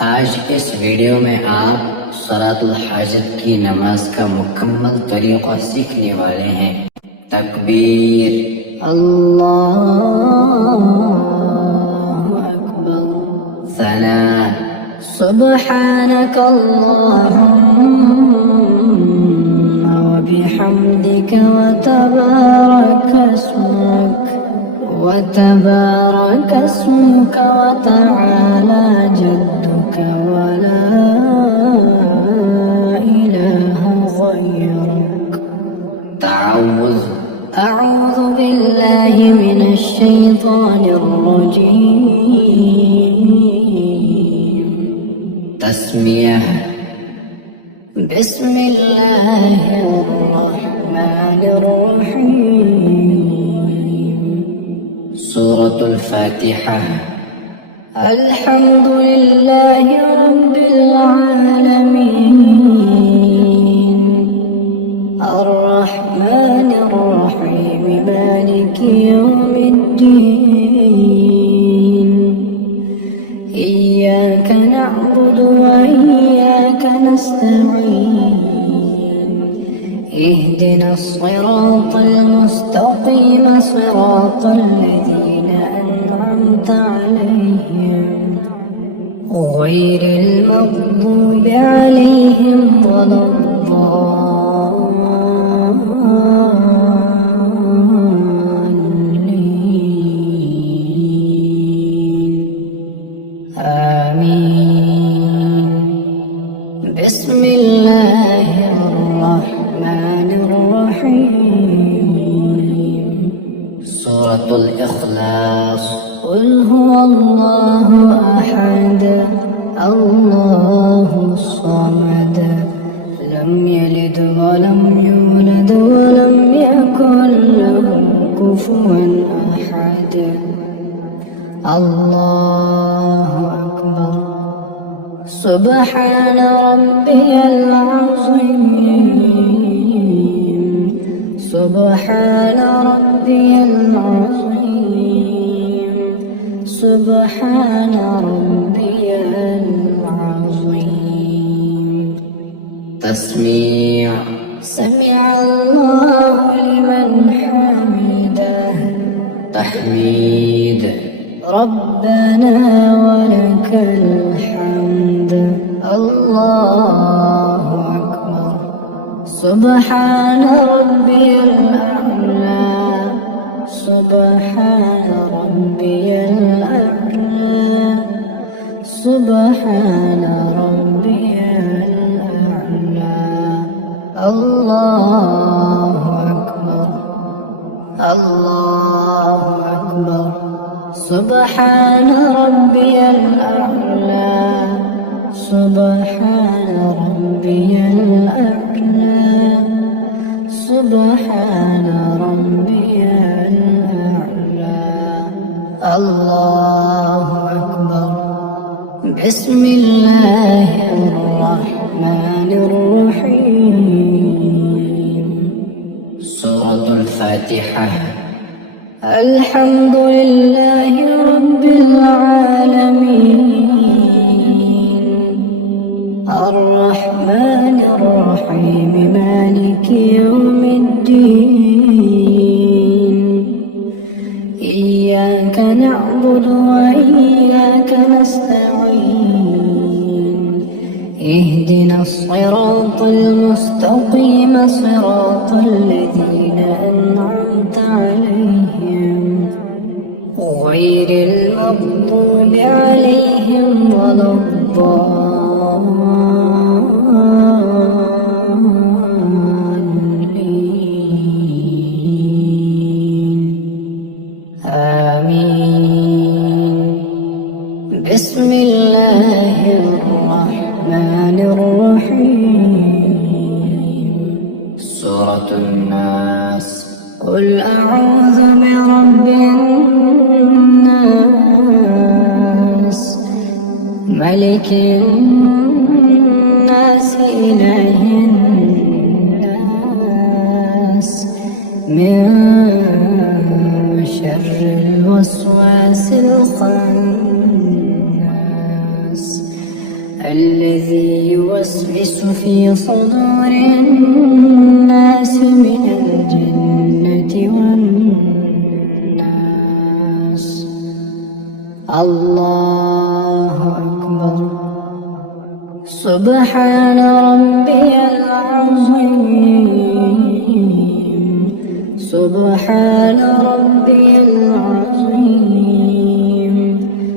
आज इस वीडियो में आप सलातुल हाजत की नमाज का मुकम्मल तरीक़ा सीखने वाले हैं। तकबीर, अल्लाहु अकबर, सना, सुब्हानक अल्लाहुम्मा व बिहम्दिक व तबारक اسمك وتعالى جدك ولا إله غيرك. أعوذ بالله من الشيطان الرجيم. تسمية. بسم الله الرحمن الرحيم. سورة الفاتحة. الحمد لله رب العالمين الرحمن الرحيم مالك يوم الدين. إياك نعبد وإياك نستعين. اهدنا الصراط المستقيم صراط الذين أنعمت عليهم غير المغضوب عليهم ولا الضالين. آمين. بسم الله الرحمن الرحيم. سورة الإخلاص. قل هو الله أحد الله الصمد لم يلد ولم يولد ولم يكن له كفوا أحد. الله أكبر. سبحان ربي العظيم. سبحان ربي العظيم. سبحان ربي العظيم. تسميع. سمع الله لمن حمده. تحميد. ربنا ولك الحمد. الله أكبر. سبحان ربي الأعلى. سبحان ربي الأعلى. سبحان ربي الأعلى. الله أكبر. الله أكبر. سبحان ربي الأعلى. سبحان ربي الأعلى. سبحان ربي الأعلى. الله أكبر. بسم الله الرحمن الرحيم. سورة الفاتحة. الحمد لله رب العالمين الرحمن الرحيم مالك يوم الدين. إياك نعبد وإياك نستعين. اهدنا الصراط المستقيم صراط الذين أنعمت عليهم غير المغضوب عليهم ولا الضالين. آمين. بسم الله الرحمن الرحيم. سورة الناس. قل أعوذ برب الناس ملك الناس إله الناس من شر الوسواس الخناس الذي يوسوس في صدور الناس من الجنة والناس. الله أكبر. سبحان ربي العظيم. سبحان ربي العظيم.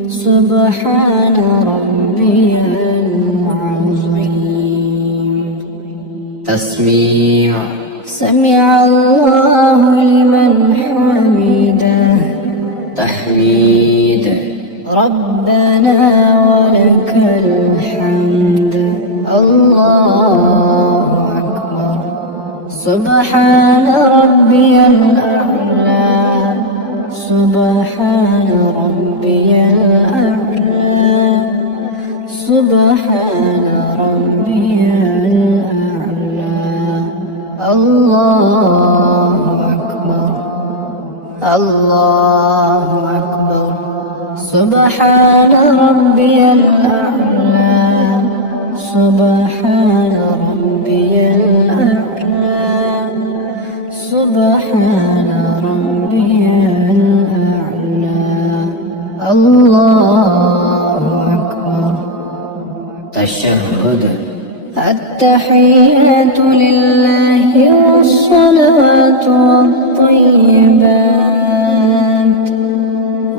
سبحان ربي العظيم. تسميع. سمع الله لمن حمده. تحميد. ربنا ولك الحمد. الله أكبر. سبحان ربي الأعلى. سبحان ربي الأعلى. سبحان ربي الأعلى. الله أكبر. الله أكبر. سبحان ربي الأعلى. سبحان ربي الأعلى. سبحان ربي الأعلى. الله أكبر. تشهد. التحيات لله والصلاة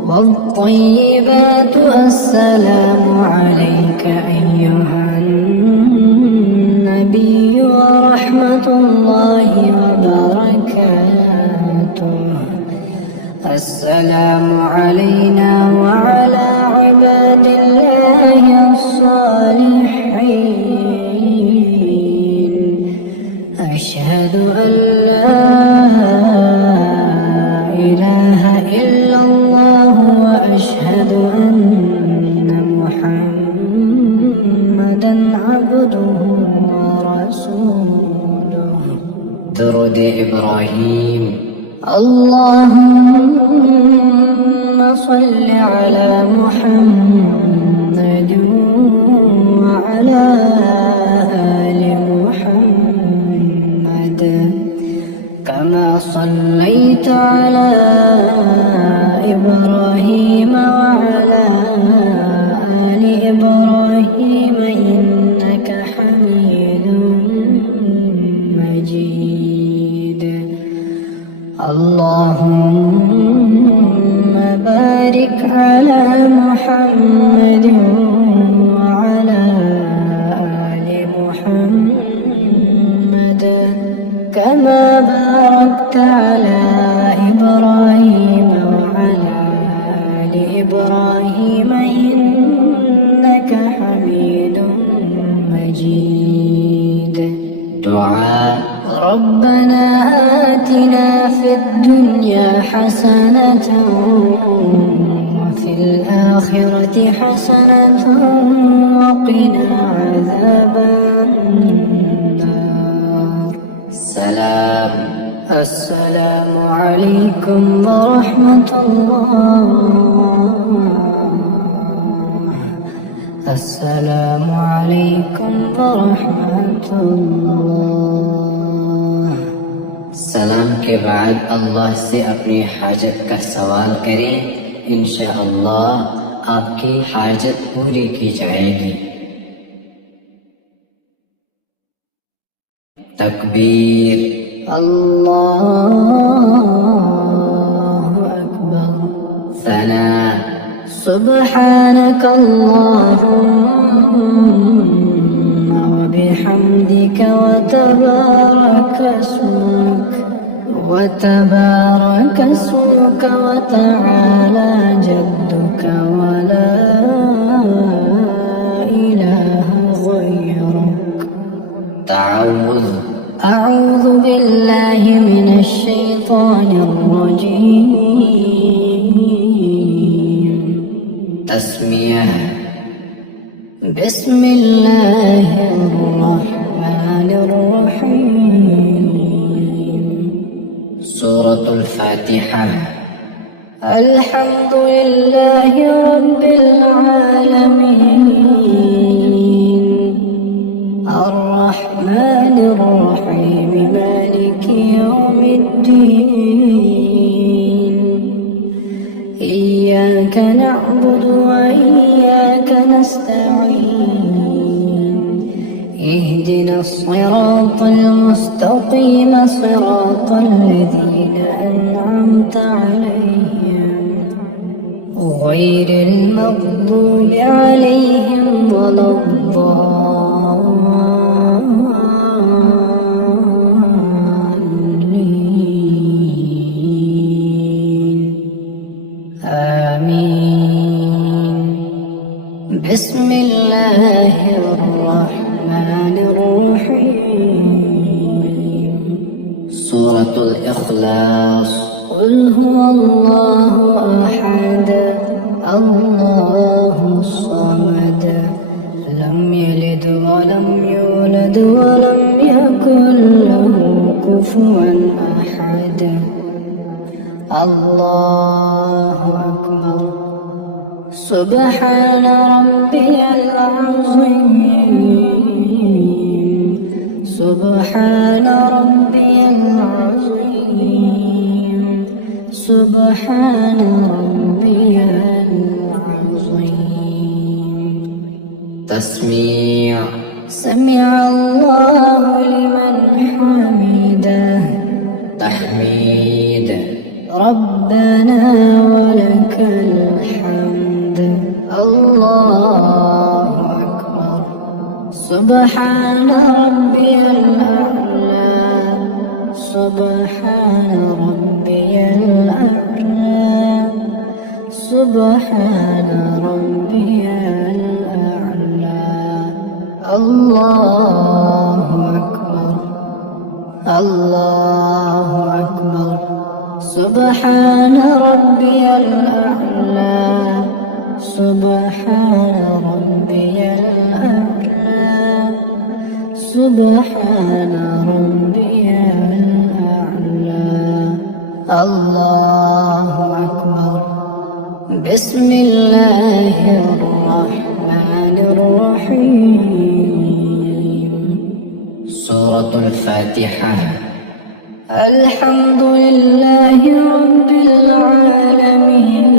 والطيبات السلام عليك أيها النبي ورحمة الله وبركاته. السلام علينا وعلى عباد الله الصالحين. أشهد أن لا إله إلا الله وأشهد أن محمدا عبده ورسوله. درود إبراهيم. اللهم صل على محمد وعلى آل محمد كما صليت على إبراهيم وعلى آل إبراهيم إنك حميد مجيد. اللهم بارك على محمد وعلى آل محمد كما باركت على إبراهيم وعلى آل إبراهيم إنك حميد مجيد. دعاء. ربنا آتنا في الدنيا حسنة وفي الآخرة حسنة وقنا عذاب النار. سلام. السلام عليكم ورحمة الله. السلام عليكم ورحمة الله. सलाम के बाद अल्लाह से अपनी हाजत का सवाल करें, इंशाअल्लाह आपकी हाजत पूरी की जाएगी। तकबीर। अल्लाहु अकबर। सना। सुब्हानक अल्लाहुम्मा व बिहम्दिक व तबारक अस्मुक وتبارك اسمك وتعالى جدك ولا إله غيرك. تعوذ. أعوذ بالله من الشيطان الرجيم. تسمية. بسم الله الرحمن الرحيم. سورة الفاتحة. الحمد لله رب العالمين نستعين اهدنا الصراط المستقيم صراط الذين أنعمت عليهم غير المغضوب عليهم ولا الضالين آمين. بسم الله الرحمن الرحيم. سورة الإخلاص. قل هو الله أحد الله الصمد لم يلد ولم يولد ولم يكن له كفوا أحد. الله أكبر. سبحان ربي العظيم سبحان ربي العظيم سبحان ربي العظيم. تسميع. سمع الله لمن حمده. تحميد. ربنا ولك الحمد. الله أكبر. سبحان ربي الأعلى سبحان ربي الأعلى سبحان ربي الأعلى. الله أكبر الله أكبر. سبحان ربي الأعلى سبحان ربي الأعلى سبحان ربي الأعلى. الله أكبر. بسم الله الرحمن الرحيم. سورة الفاتحة. الحمد لله رب العالمين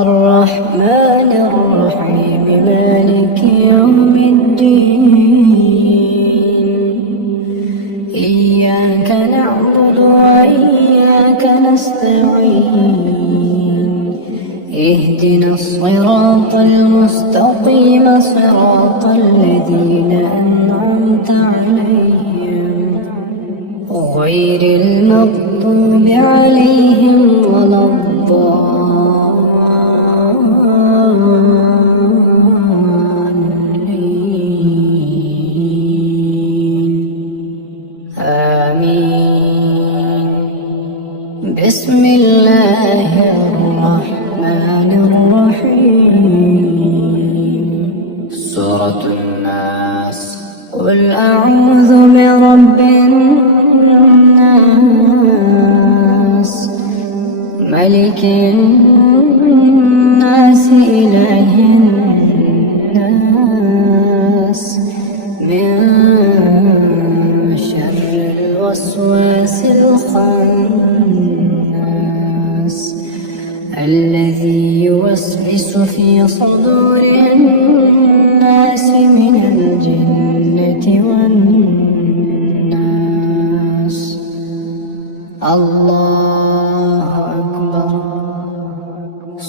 الرحمن الرحيم مالك يوم الدين إياك نعبد وإياك نستعين اهدنا الصراط المستقيم صراط الذين أنعمت عليهم غير المغضوب عليهم ولا الضالين آمين. بسم الله الرحمن الرحيم. سورة الناس. قل أعوذ برب الناس ملك الناس إله الناس من شر الوسواس الخناس الذي يوسوس في صدور الناس من الجنة والناس. الله أكبر.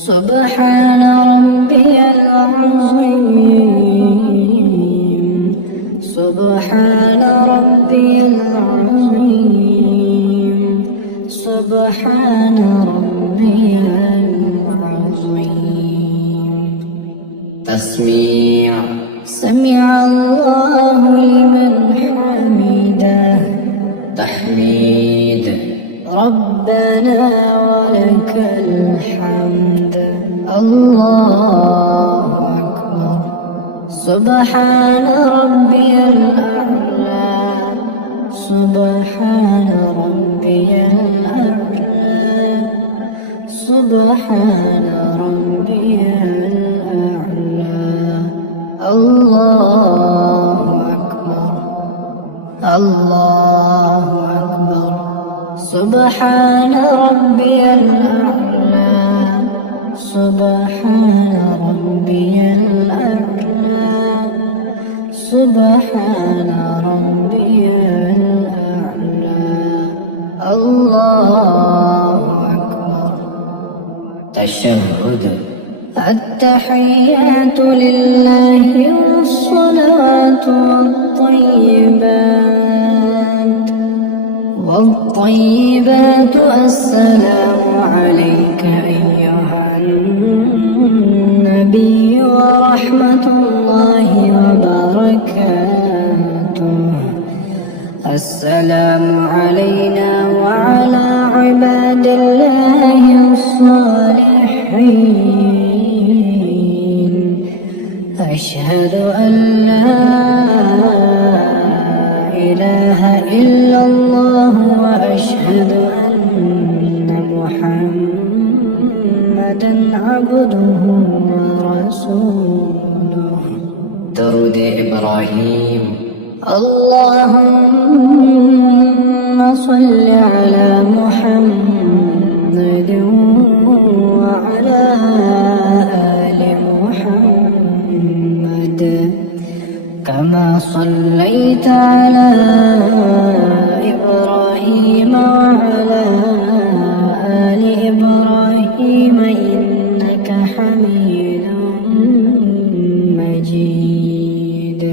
سبحان ربي العظيم سبحان ربي العظيم سبحان ربي العظيم. تسميع. سمع الله لمن حمده. تحميد. ربنا ولك الحمد. الله أكبر. سبحان ربي الأعلى سبحان ربي الأعلى سبحان ربي الأعلى. الله أكبر الله أكبر. سبحان ربي الأعلى سبحان ربي الأعلى سبحان ربي الأعلى الله أكبر. تشهد. التحيات لله والصلاة والطيبات السلام عليك أيها النبي ورحمة الله وبركاته. السلام علينا وعلى عباد الله الصالحين. أشهد أن لا إله إلا الله وأشهد أن محمدا عبده ورسوله. درود إبراهيم. اللهم صل على محمد وعلى آل محمد كما صليت على إبراهيم وعلى آل إبراهيم إنك حميد مجيد.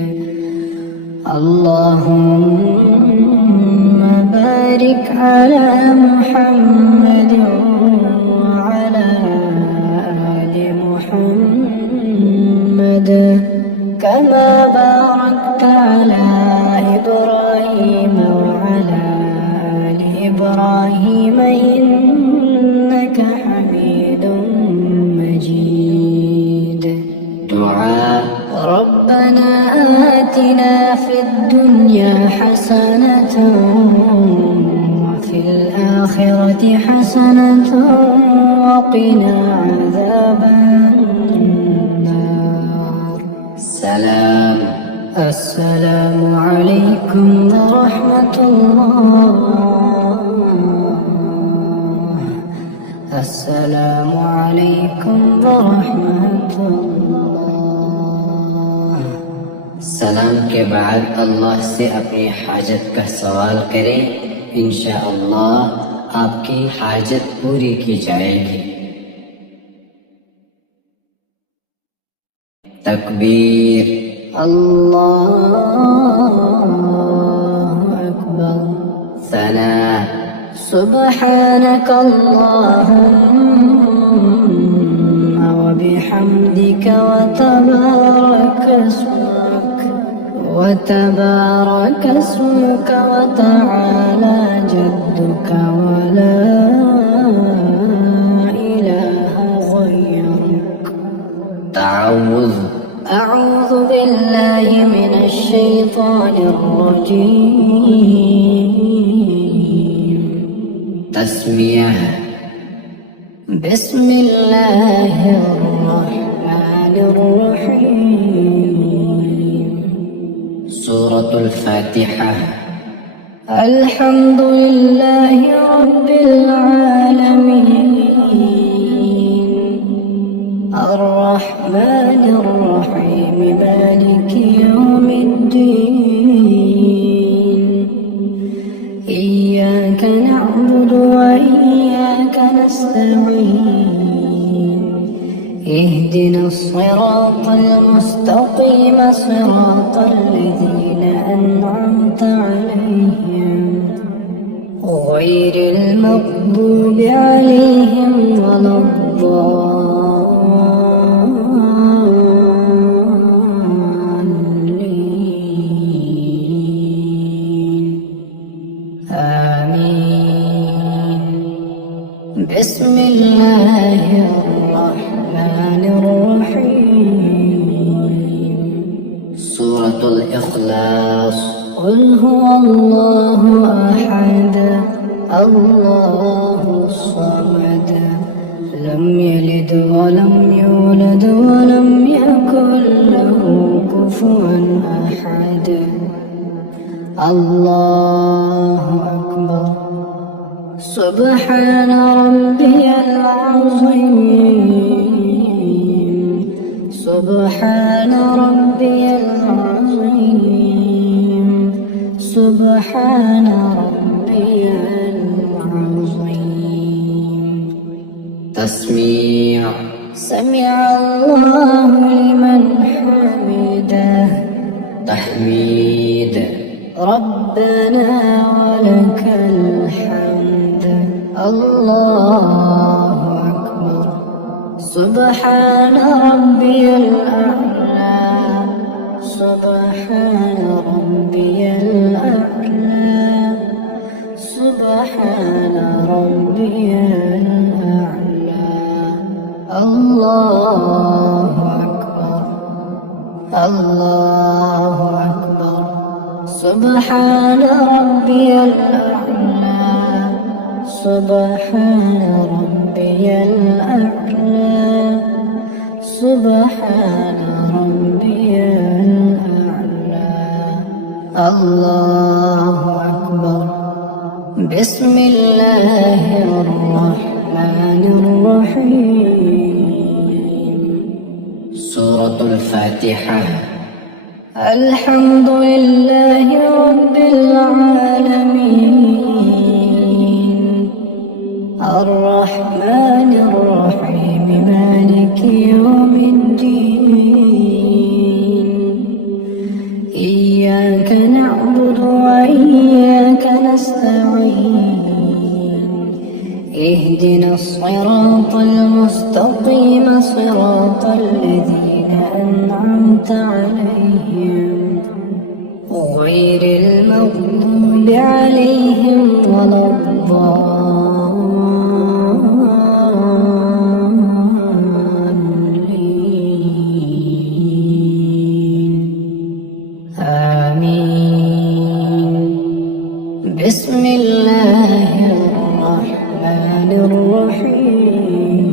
اللهم بارك على محمد وعلى آل محمد كما باركت على إبراهيم وعلى آل إبراهيم إنك حميد مجيد. دعاء. ربنا آتنا في الدنيا حسنة وفي الآخرة حسنة وقنا عذاب النار. سلام. السلام عليكم ورحمة الله. السلام عليكم ورحمة الله. सलाम के बाद अल्लाह से अपनी हाजत का सवाल करें, इंशाअल्लाह आपकी हाजत पूरी की जाएगी। तकबीर। अल्लाहु अकबर। सना। सुब्हानक अल्लाहुम्म व बिहम्दिक وتبارك اسمك وتعالى جدك ولا إله غيرك. تعوذ. أعوذ بالله من الشيطان الرجيم. تسمية. بسم الله الرحمن الرحيم. سورة الفاتحة. الحمد لله رب العالمين الرحمن الرحيم مالك يوم الدين. إياك نعبد وإياك نستعين. اهدنا الصراط المستقيم صراط الذين أنعمت عليهم غير المغضوب عليهم ولا الضالين. آمين. بسم الله الرحمن الرحيم. سورة الإخلاص. قل هو الله أحد الله الصمد لم يلد ولم يولد ولم يكن له كفوا أحد. الله أكبر. سبحان ربي العظيم سبحان ربي العظيم سبحان ربي العظيم تسميع سمع الله لمن حمده تحميد ربنا ولك الحمد الله أكبر سبحان ربي الأعلى سبحان ربي الأعلى سبحان ربي الأعلى الله أكبر الله أكبر سبحان ربي الأعلى سبحان ربي الأعلى سبحان ربي الأعلى الله أكبر بسم الله الرحمن الرحيم سورة الفاتحة الحمد لله رب العالمين الرحمن الرحيم مالك يوم الدين إياك نعبد وإياك نستعين اهدنا الصراط المستقيم صراط الذين أنعمت عليهم غير المغضوب عليهم ولا الضالين آمين بسم الله الرحمن الرحيم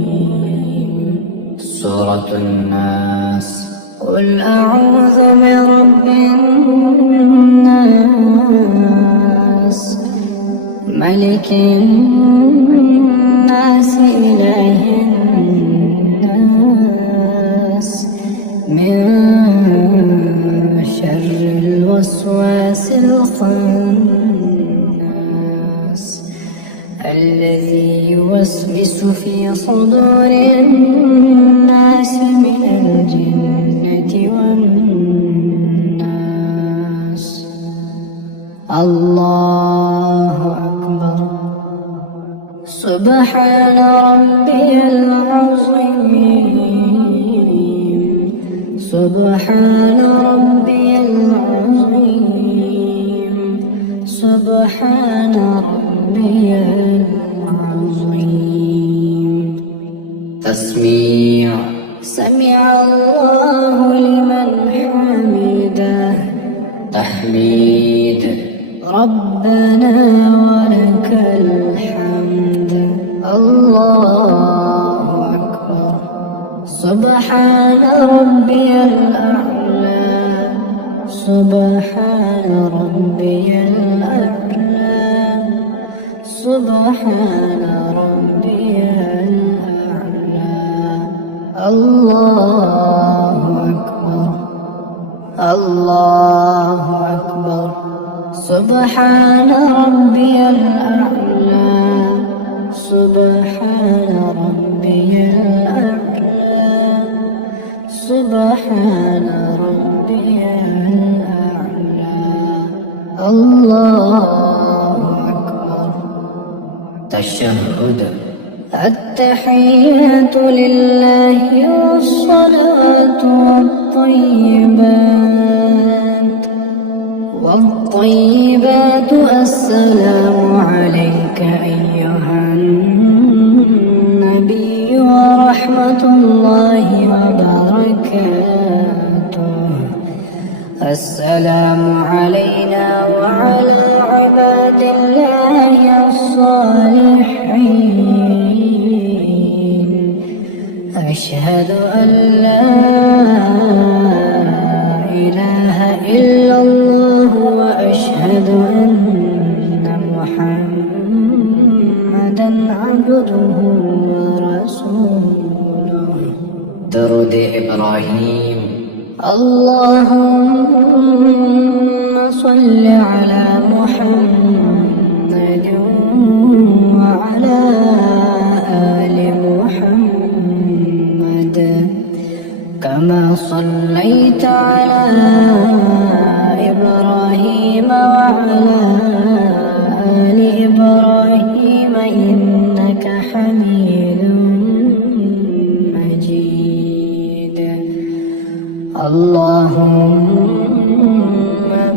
سورة الناس قل أعوذ برب الناس ملك الناس إله الناس من شر الوسواس الخناس الذي يوسوس في صدور الناس من الجنة والناس الله أكبر سبحان ربي العظيم سبحان ربي العظيم سبحان ربي العظيم تسميع سمع الله لمن حمده تحميد ربنا ولك الحمد الله أكبر سبحان ربي الأعلى سبحان ربي الأعلى سبحان ربي الأعلى الله أكبر الله أكبر سبحان ربي الأعلى سبحان ربي الأعلى سبحان ربي الأعلى الله أكبر تشهد التحيات لله والصلاة والطيبات السلام عليك أيها النبي ورحمة الله وبركاته السلام علينا وعلى عباد الله الصالحين أشهد أن لا إله إلا الله وأشهد أن محمدا عبده ورسوله درود बंदे इब्राहीम। अल्लाहुम्मा सल्लि अला मुहम्मद व अला आलि मुहम्मद कमा सल्लैता अला इब्राहीम व अला आलि इब्राहीम इन्नका हमीदुम मजीद। अल्लाहुम्मा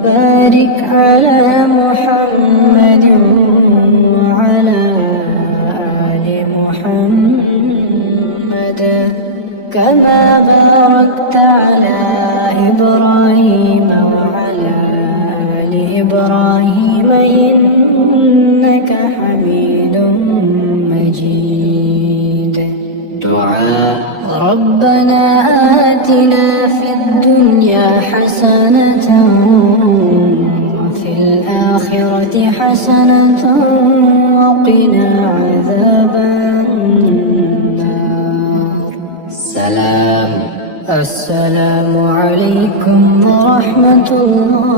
बारिक अला मुहम्मद व अला आलि मुहम्मद कमा बारकता अला इब्राहीम व अला आलि इब्राहीम इन्नका हमीदुम मजीद। दुआ। रब्बना आतिना फिद्दुन्या हसनतन वफिल आखिरति हसनतन वक़िना अज़ाबन नार। सलाम। अस्सलामु अलैकुम व रहमतुल्लाह।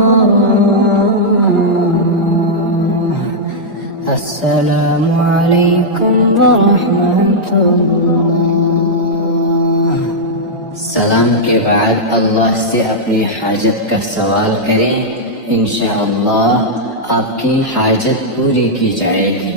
अस्सलामु अलैकुम व रहमतुल्लाह। सलाम के बाद अल्लाह से अपनी हाजत का सवाल करें, इंशाअल्लाह आपकी हाजत पूरी की जाएगी।